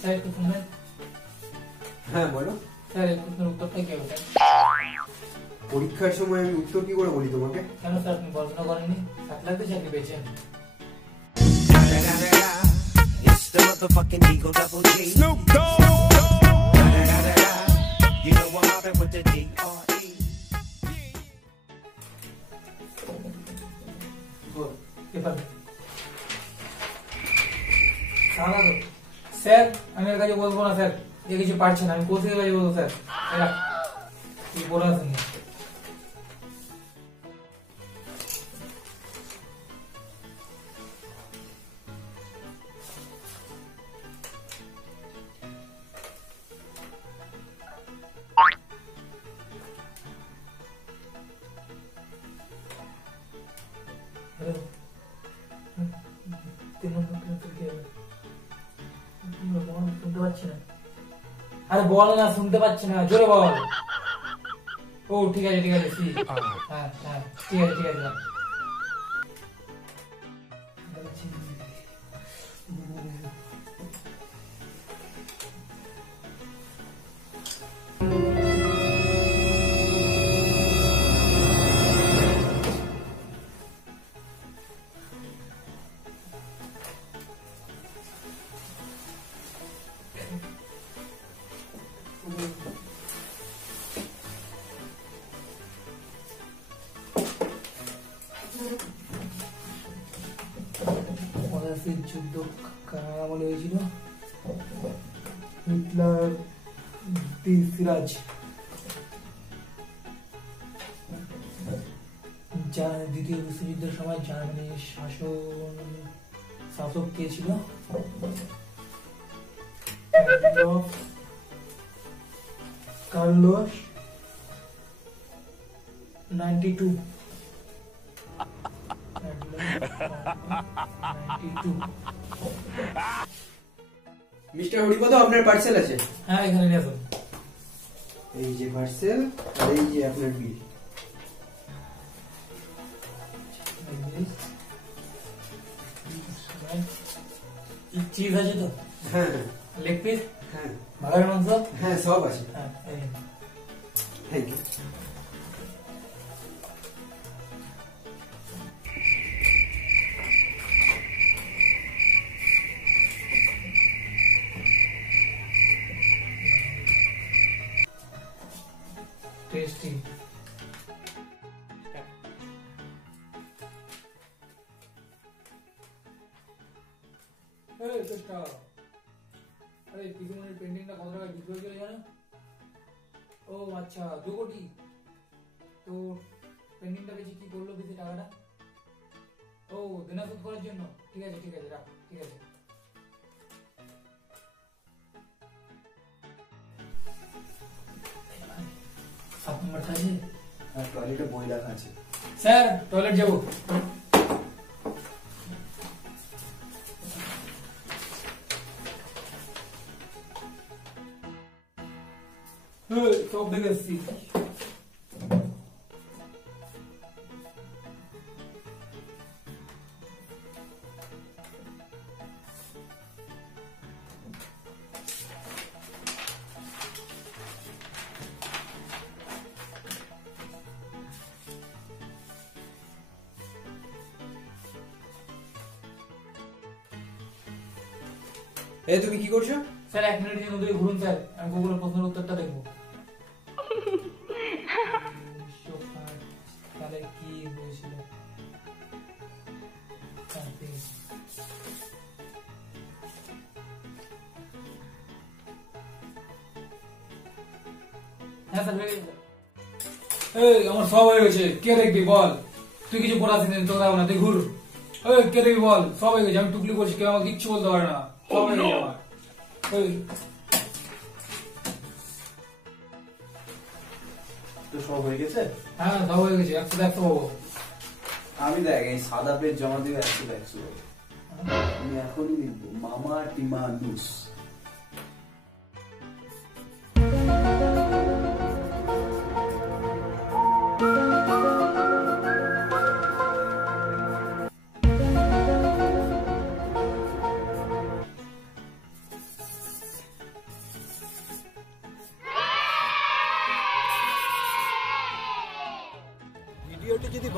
Sir একটু শুনবেন হ্যাঁ বলো স্যার এই প্রশ্নের উত্তরটা কি হবে স্যার পরীক্ষার সময় আমি উত্তর কি করে বলি তোমাকে কেন স্যার আপনি পড়াশোনা করেননি সাত লাখ দিয়ে চাকরি পেয়েছেন It's the motherfucking Eagle Double G. Snoop Dogg. You know I'm mobbing with the D.R.E. Paper সারা তো Sir আমি এর কাছে বলব না স্যার। এ কিছু পারছে না আমি কোথায় কাছে বলব স্যার। এরা কি বলে আসেন কেন তুই কি হবে? বল, শুনতে পাচ্ছি না আরে বল না, শুনতে পাচ্ছি না। জোরে বল। ও, ঠিক আছে ঠিক আছে হ্যাঁ হ্যাঁ ঠিক আছে ঠিক আছে পলাশির যুদ্ধ কার আমলে হয়েছিল? হিটলার দ্বিতীয় বিশ্বযুদ্ধের সময় জার্মানির শাসন, শাসক কে ছিল? Carlos. Ninety two. Mister Haripad আপনার পার্সেল আছে? হ্যাঁ এখানে নিয়ে আসুন। এই যে পার্সেল আর এই যে আপনার বিল চিজ আছে তো? হ্যাঁ হ্যাঁ। লেগ পিস হ্যাঁ। বাঘার মাংস? হ্যাঁ সব আছে। হ্যাঁ থ্যাংক ইউ টেস্টি এই চেষ্টা আরে পিসিমনির পেন্টিংটা কত টাকা বিক্রি হয়েছিল জানো? ও আচ্ছা দু কোটি। তো পেন্টিংটা বেশি কি করল বেশি টাকাটা? ও দেনা শোধ করার জন্য। ঠিক আছে ঠিক আছে, রাখ, ঠিক আছে। সাত নম্বরটা আছে আর টয়লেটে বই রাখা আছে স্যার টয়লেট যাব এই, সব দেখে এই তুমি কি করছ? স্যার এক মিনিট জন্য ওদিকে ঘুরুন স্যার। আমি গুগলের প্রশ্নের উত্তরটা দেখব। সালে কি হয়েছিল হ্যাঁ এই আমার সব হয়ে গেছে। কে দেখবি বল। তুই কিছু পড়াছিস না তোরা না তুই ঘুর কে দেখবি বল। সব হয়ে গেছে। আমি টুকলি করছি কেউ আমাকে কিচ্ছু বলতে পারে না। আমার Hey. তো সব হয়ে গেছে? হ্যাঁ সব হয়ে গেছে একশো একশো পাবো আমি দেখ এই সাদা পেজ জমা দিবে একশো একশো আমি এখনই লিখব মামা টিমা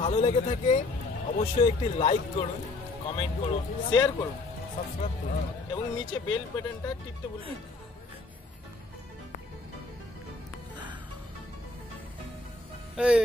ভালো লেগে থাকে, অবশ্যই একটি লাইক করুন কমেন্ট করুন শেয়ার করুন সাবস্ক্রাইব করুন, এবং নিচে বেল বাটনটা টিপতে ভুলবেন। এই